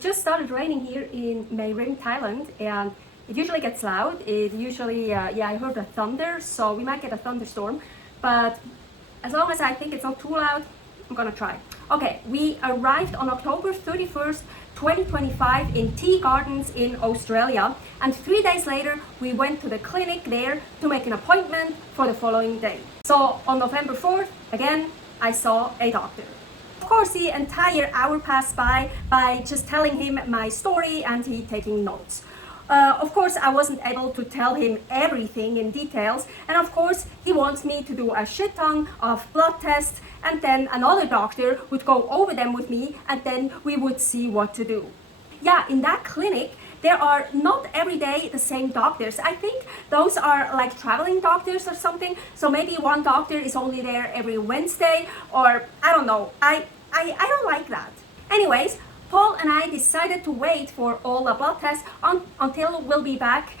It just started raining here in Mae Rim, Thailand, and it usually gets loud. It usually, I heard a thunder, so we might get a thunderstorm. But as long as I think it's not too loud, I'm gonna try. Okay, we arrived on October 31st, 2025 in Tea Gardens in Australia, and 3 days later we went to the clinic there to make an appointment for the following day. So on November 4th, again, I saw a doctor. Of course, the entire hour passed by just telling him my story and he taking notes. Of course, I wasn't able to tell him everything in details, and of course, he wants me to do a shit ton of blood tests, and then another doctor would go over them with me, and then we would see what to do. Yeah, in that clinic, there are not every day the same doctors. I think those are like traveling doctors or something, so maybe one doctor is only there every Wednesday, or I don't know. I don't like that. Anyways, Paul and I decided to wait for all the blood tests until we'll be back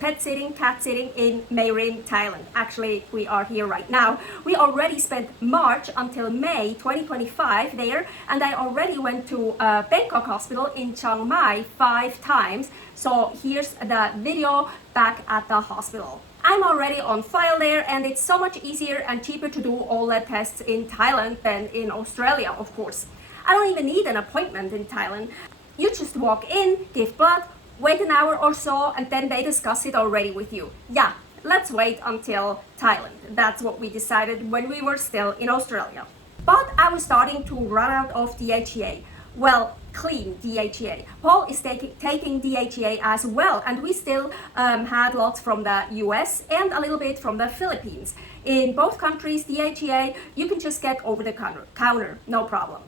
pet sitting, cat sitting in Mae Rim, Thailand. Actually, we are here right now. We already spent March until May 2025 there, and I already went to Bangkok Hospital in Chiang Mai 5 times. So here's the video back at the hospital. I'm already on file there, and it's so much easier and cheaper to do all the tests in Thailand than in Australia, of course. I don't even need an appointment in Thailand. You just walk in, give blood, wait an hour or so, and then they discuss it already with you. Yeah, let's wait until Thailand. That's what we decided when we were still in Australia. But I was starting to run out of DHEA. Well, clean DHEA. Paul is taking DHEA as well, and we still had lots from the US and a little bit from the Philippines. In both countries, DHEA, you can just get over the counter, no problem.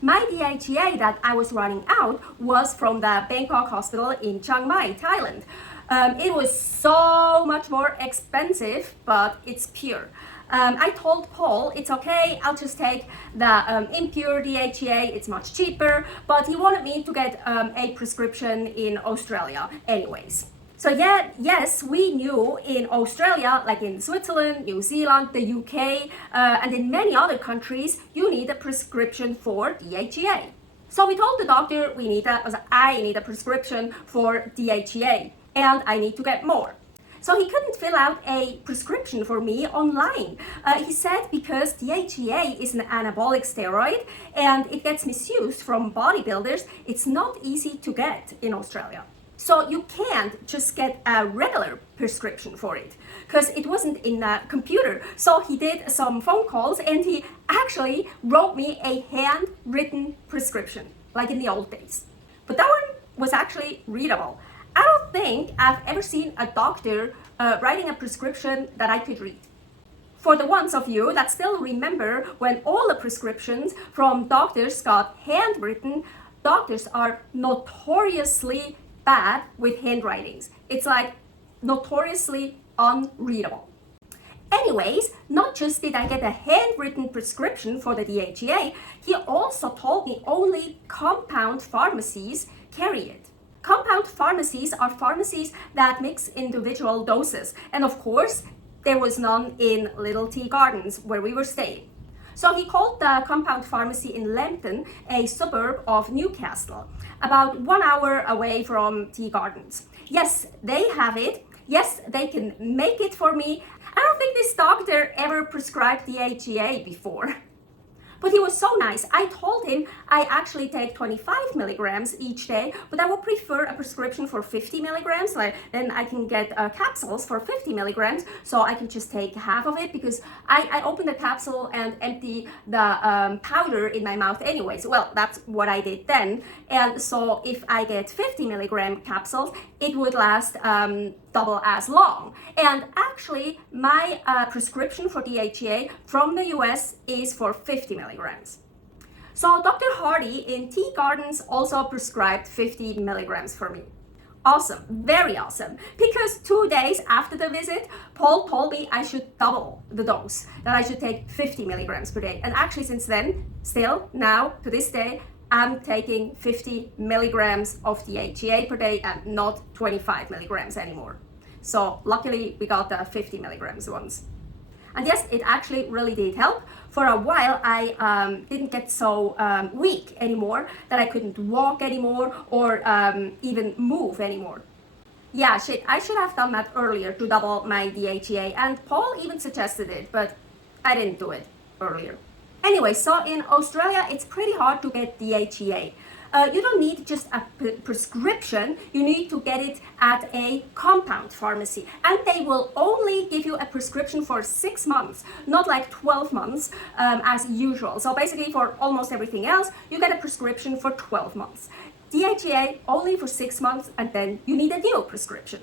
My DHEA that I was running out was from the Bangkok Hospital in Chiang Mai, Thailand. It was so much more expensive, but it's pure. I told Paul it's okay, I'll just take the impure DHEA, it's much cheaper, but he wanted me to get a prescription in Australia anyways. So yeah, yes, we knew in Australia, like in Switzerland, New Zealand, the UK, and in many other countries, you need a prescription for DHEA. So we told the doctor I need a prescription for DHEA, and I need to get more. So he couldn't fill out a prescription for me online. He said because DHEA is an anabolic steroid and it gets misused from bodybuilders, it's not easy to get in Australia. So you can't just get a regular prescription for it because it wasn't in a computer. So he did some phone calls and he actually wrote me a handwritten prescription, like in the old days. But that one was actually readable. I don't think I've ever seen a doctor writing a prescription that I could read. For the ones of you that still remember when all the prescriptions from doctors got handwritten, doctors are notoriously bad with handwritings. It's like notoriously unreadable. Anyways, not just did I get a handwritten prescription for the DHEA, he also told me only compound pharmacies carry it. Compound pharmacies are pharmacies that mix individual doses, and of course, there was none in Little Tea Gardens where we were staying. So he called the compound pharmacy in Lambton, a suburb of Newcastle, about 1 hour away from Tea Gardens. Yes, they have it. Yes, they can make it for me. I don't think this doctor ever prescribed DHEA before. But he was so nice. I told him I actually take 25 milligrams each day, but I would prefer a prescription for 50 milligrams. Then I can get capsules for 50 milligrams, so I can just take half of it because I open the capsule and empty the powder in my mouth anyways. Well, that's what I did then. And so if I get 50 milligram capsules, it would last double as long. And actually, my prescription for DHEA from the US is for 50 milligrams. So Dr. Hardy in Tea Gardens also prescribed 50 milligrams for me. Awesome, very awesome. Because 2 days after the visit, Paul told me I should double the dose, that I should take 50 milligrams per day. And actually since then, still now to this day, I'm taking 50 milligrams of DHEA per day and not 25 milligrams anymore. So luckily we got the 50 milligrams ones. And yes, it actually really did help. For a while, I didn't get so weak anymore that I couldn't walk anymore or even move anymore. Yeah, shit, I should have done that earlier to double my DHEA, and Paul even suggested it, but I didn't do it earlier. Anyway, so in Australia, it's pretty hard to get DHEA. You don't need just a prescription, you need to get it at a compound pharmacy, and they will only give you a prescription for 6 months, not like 12 months as usual. So basically for almost everything else, you get a prescription for 12 months. DHEA only for 6 months, and then you need a new prescription.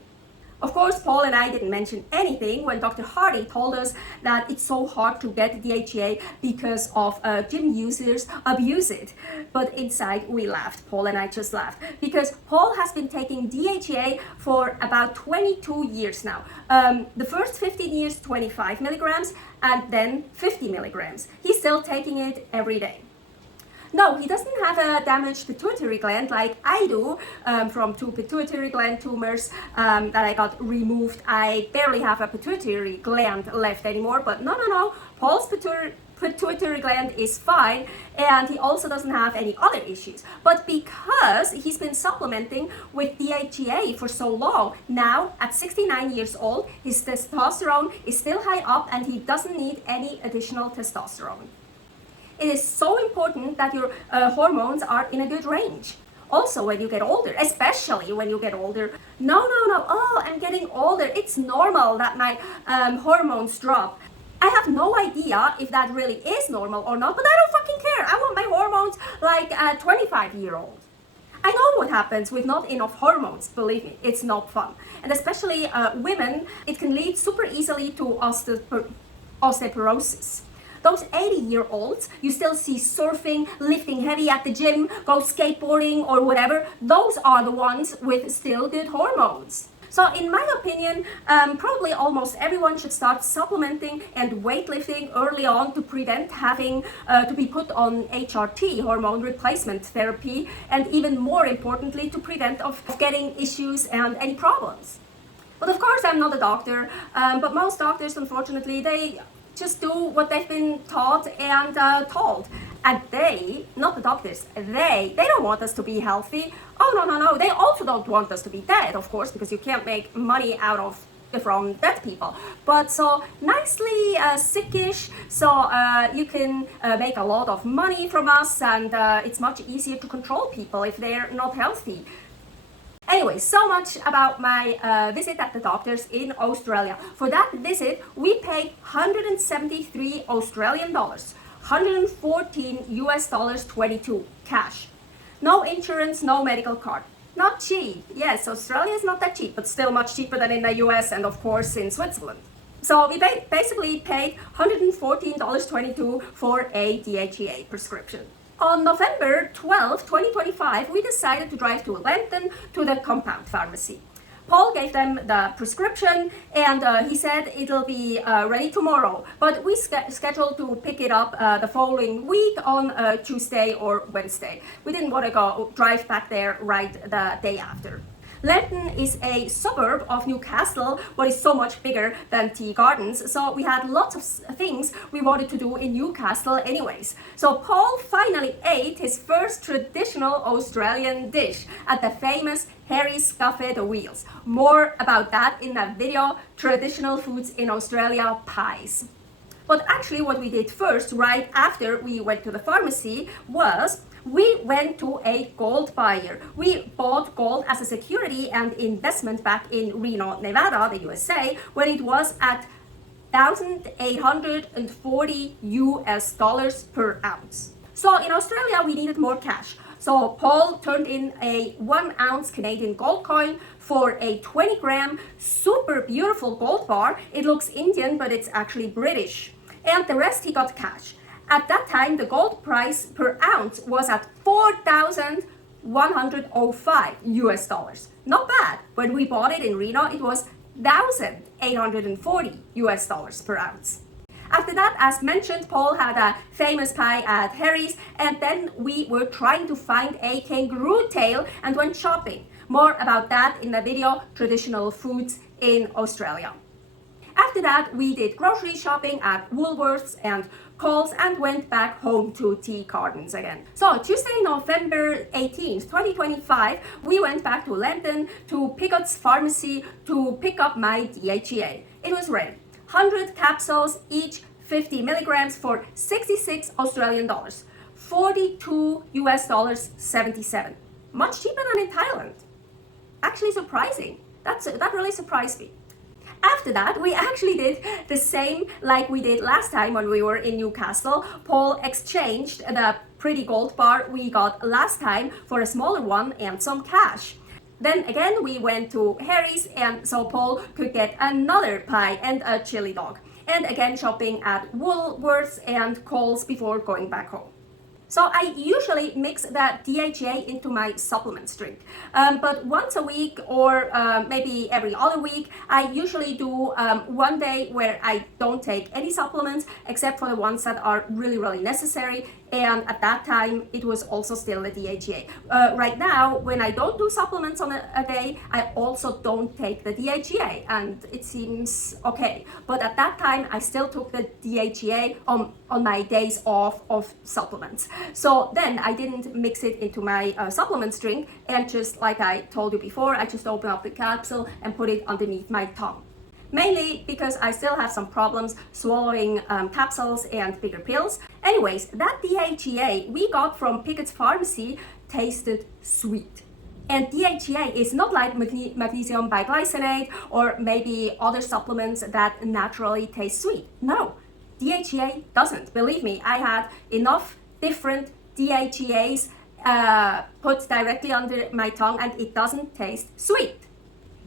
Of course, Paul and I didn't mention anything when Dr. Hardy told us that it's so hard to get DHEA because of gym users abuse it. But inside we laughed. Paul and I just laughed because Paul has been taking DHEA for about 22 years now. The first 15 years, 25 milligrams, and then 50 milligrams. He's still taking it every day. No, he doesn't have a damaged pituitary gland like I do from 2 pituitary gland tumors that I got removed. I barely have a pituitary gland left anymore, but no. Paul's pituitary gland is fine, and he also doesn't have any other issues. But because he's been supplementing with DHEA for so long, now at 69 years old, his testosterone is still high up and he doesn't need any additional testosterone. It is so important that your hormones are in a good range. Also, when you get older, especially when you get older. No, oh, I'm getting older. It's normal that my hormones drop. I have no idea if that really is normal or not, but I don't fucking care. I want my hormones like a 25-year-old. I know what happens with not enough hormones, believe me, it's not fun. And especially women, it can lead super easily to osteoporosis. Those 80-year-olds you still see surfing, lifting heavy at the gym, go skateboarding or whatever, those are the ones with still good hormones. So in my opinion, probably almost everyone should start supplementing and weightlifting early on to prevent having to be put on HRT, hormone replacement therapy, and even more importantly, to prevent of getting issues and any problems. But of course, I'm not a doctor, but most doctors, unfortunately, they just do what they've been taught and told. And they, not the doctors, they don't want us to be healthy. Oh, no. They also don't want us to be dead, of course, because you can't make money out of from dead people. But so nicely sickish, so you can make a lot of money from us, and it's much easier to control people if they're not healthy. Anyway, so much about my visit at the doctors in Australia. For that visit, we paid 173 Australian dollars, 114 US dollars 22 cash. No insurance, no medical card. Not cheap. Yes, Australia is not that cheap, but still much cheaper than in the US and of course in Switzerland. So we basically paid $114.22 for a DHEA prescription. On November 12, 2025, we decided to drive to London to the compound pharmacy. Paul gave them the prescription and he said it'll be ready tomorrow, but we scheduled to pick it up the following week on Tuesday or Wednesday. We didn't want to drive back there right the day after. London is a suburb of Newcastle, but is so much bigger than Tea Gardens, so we had lots of things we wanted to do in Newcastle anyways. So Paul finally ate his first traditional Australian dish at the famous Harry's Cafe de Wheels. More about that in the video, Traditional Foods in Australia, Pies. But actually what we did first, right after we went to the pharmacy, was we went to a gold buyer. We bought gold as a security and investment back in Reno, Nevada, the USA, when it was at 1,840 US dollars per ounce. So in Australia, we needed more cash. So Paul turned in a 1 ounce Canadian gold coin for a 20 gram super beautiful gold bar. It looks Indian, but it's actually British. And the rest he got cash. At that time, the gold price per ounce was at 4,105 US dollars. Not bad. When we bought it in Reno, it was 1,840 US dollars per ounce. After that, as mentioned, Paul had a famous pie at Harry's, and then we were trying to find a kangaroo tail and went shopping. More about that in the video, Traditional Foods in Australia. After that, we did grocery shopping at Woolworths and Coles and went back home to tea gardens again. So Tuesday, November 18th, 2025, we went back to London to Picot's pharmacy to pick up my DHEA. It was ready. 100 capsules, each 50 milligrams for 66 Australian dollars. 42 US dollars 77. Much cheaper than in Thailand. Actually surprising. That really surprised me. After that, we actually did the same like we did last time when we were in Newcastle. Paul exchanged the pretty gold bar we got last time for a smaller one and some cash. Then again, we went to Harry's and so Paul could get another pie and a chili dog. And again, shopping at Woolworths and Coles before going back home. So I usually mix the DHEA into my supplements drink, but once a week or maybe every other week, I usually do one day where I don't take any supplements except for the ones that are really necessary, and at that time it was also still the DHEA. Right now, when I don't do supplements on a day, I also don't take the DHEA, and it seems okay. But at that time, I still took the DHEA on my days off of supplements. So then I didn't mix it into my supplements drink, and just like I told you before, I just open up the capsule and put it underneath my tongue. Mainly because I still have some problems swallowing capsules and bigger pills. Anyways, that DHEA we got from Picot's pharmacy tasted sweet. And DHEA is not like magnesium biglycinate or maybe other supplements that naturally taste sweet. No, DHEA doesn't. Believe me, I had enough different DHEAs put directly under my tongue and it doesn't taste sweet.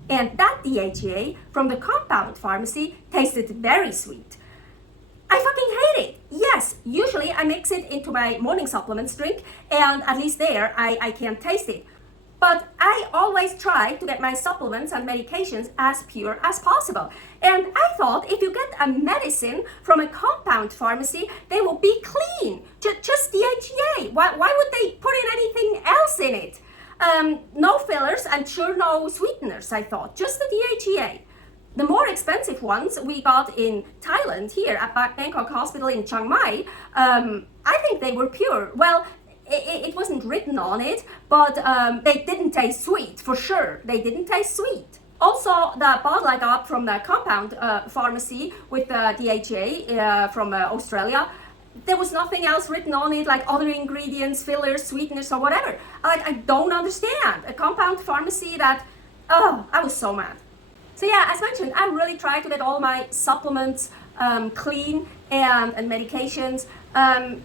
And that DHEA from the compound pharmacy tasted very sweet. I fucking hate it. Yes, usually I mix it into my morning supplements drink and at least there I can taste it. But I always try to get my supplements and medications as pure as possible. And I thought if you get a medicine from a compound pharmacy, they will be clean. Just DHEA. Why would they put in anything else in it? No fillers and sure no sweeteners, I thought. Just the DHEA. The more expensive ones we got in Thailand here at Bangkok Hospital in Chiang Mai, I think they were pure. Well, it wasn't written on it, but they didn't taste sweet, for sure. They didn't taste sweet. Also, the bottle I got from the compound pharmacy with the DHEA from Australia, there was nothing else written on it, like other ingredients, fillers, sweeteners, or whatever. I don't understand. A compound pharmacy that, I was so mad. So yeah, as mentioned, I really try to get all my supplements clean and medications,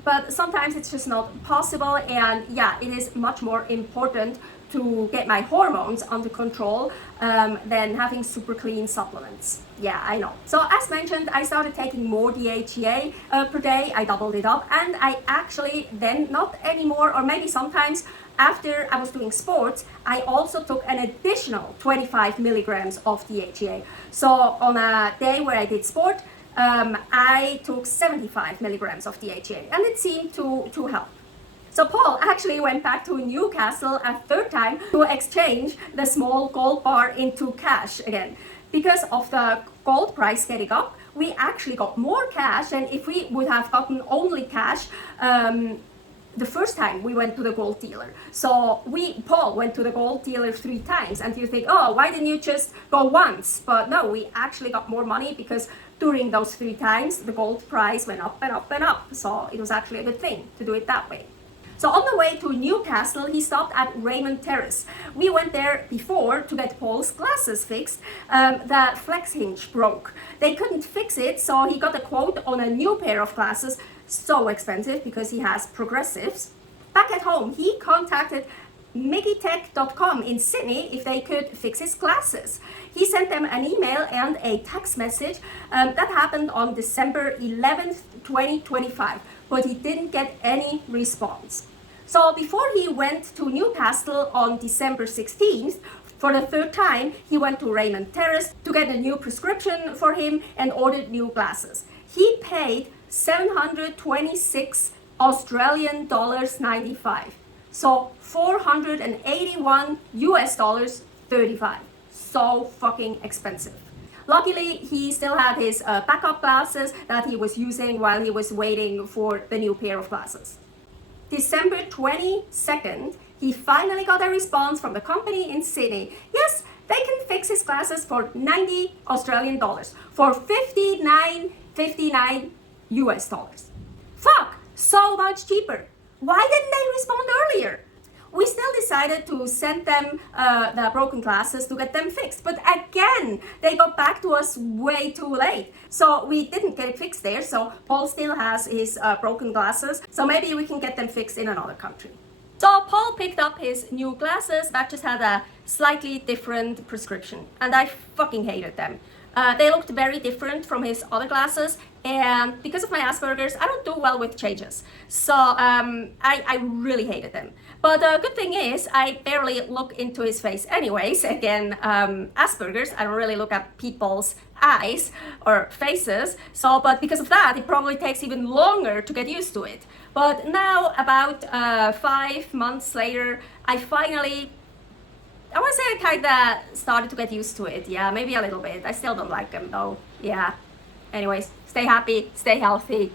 but sometimes it's just not possible, and yeah, it is much more important to get my hormones under control than having super clean supplements. Yeah, I know. So as mentioned, I started taking more DHEA per day. I doubled it up, and I actually then, not anymore, or maybe sometimes after I was doing sports, I also took an additional 25 milligrams of DHEA. So on a day where I did sport, I took 75 milligrams of DHEA, and it seemed to help. So Paul actually went back to Newcastle a third time to exchange the small gold bar into cash again. Because of the gold price getting up, we actually got more cash, and if we would have gotten only cash, the first time we went to the gold dealer. So Paul went to the gold dealer 3 times, and you think, oh, why didn't you just go once? But no, we actually got more money because during those 3 times, the gold price went up and up and up. So it was actually a good thing to do it that way. So on the way to Newcastle, he stopped at Raymond Terrace. We went there before to get Paul's glasses fixed. The flex hinge broke. They couldn't fix it, so he got a quote on a new pair of glasses, so expensive because he has progressives. Back at home, he contacted miggytech.com in Sydney if they could fix his glasses. He sent them an email and a text message. That happened on December 11th, 2025, but he didn't get any response. So before he went to Newcastle on December 16th, for the 3rd time, he went to Raymond Terrace to get a new prescription for him and ordered new glasses. He paid 726 Australian dollars 95. So 481 US dollars 35. So fucking expensive. luckily, he still had his backup glasses that he was using while he was waiting for the new pair of glasses. December 22nd, he finally got a response from the company in Sydney. Yes, they can fix his glasses for 90 Australian dollars, for 59 US dollars. Fuck, so much cheaper. Why didn't they respond earlier? We still decided to send them the broken glasses to get them fixed. But again, they got back to us way too late. So we didn't get it fixed there. So Paul still has his broken glasses. So maybe we can get them fixed in another country. So Paul picked up his new glasses that just had a slightly different prescription. And I fucking hated them. They looked very different from his other glasses, and because of my Asperger's, I don't do well with changes. So I really hated them. But the good thing is, I barely look into his face anyways. Again, Asperger's, I don't really look at people's eyes or faces. So, but because of that, it probably takes even longer to get used to it. But now, about 5 months later, I want to say I kind of started to get used to it. Yeah, maybe a little bit. I still don't like them though. Yeah. Anyways, stay happy, stay healthy.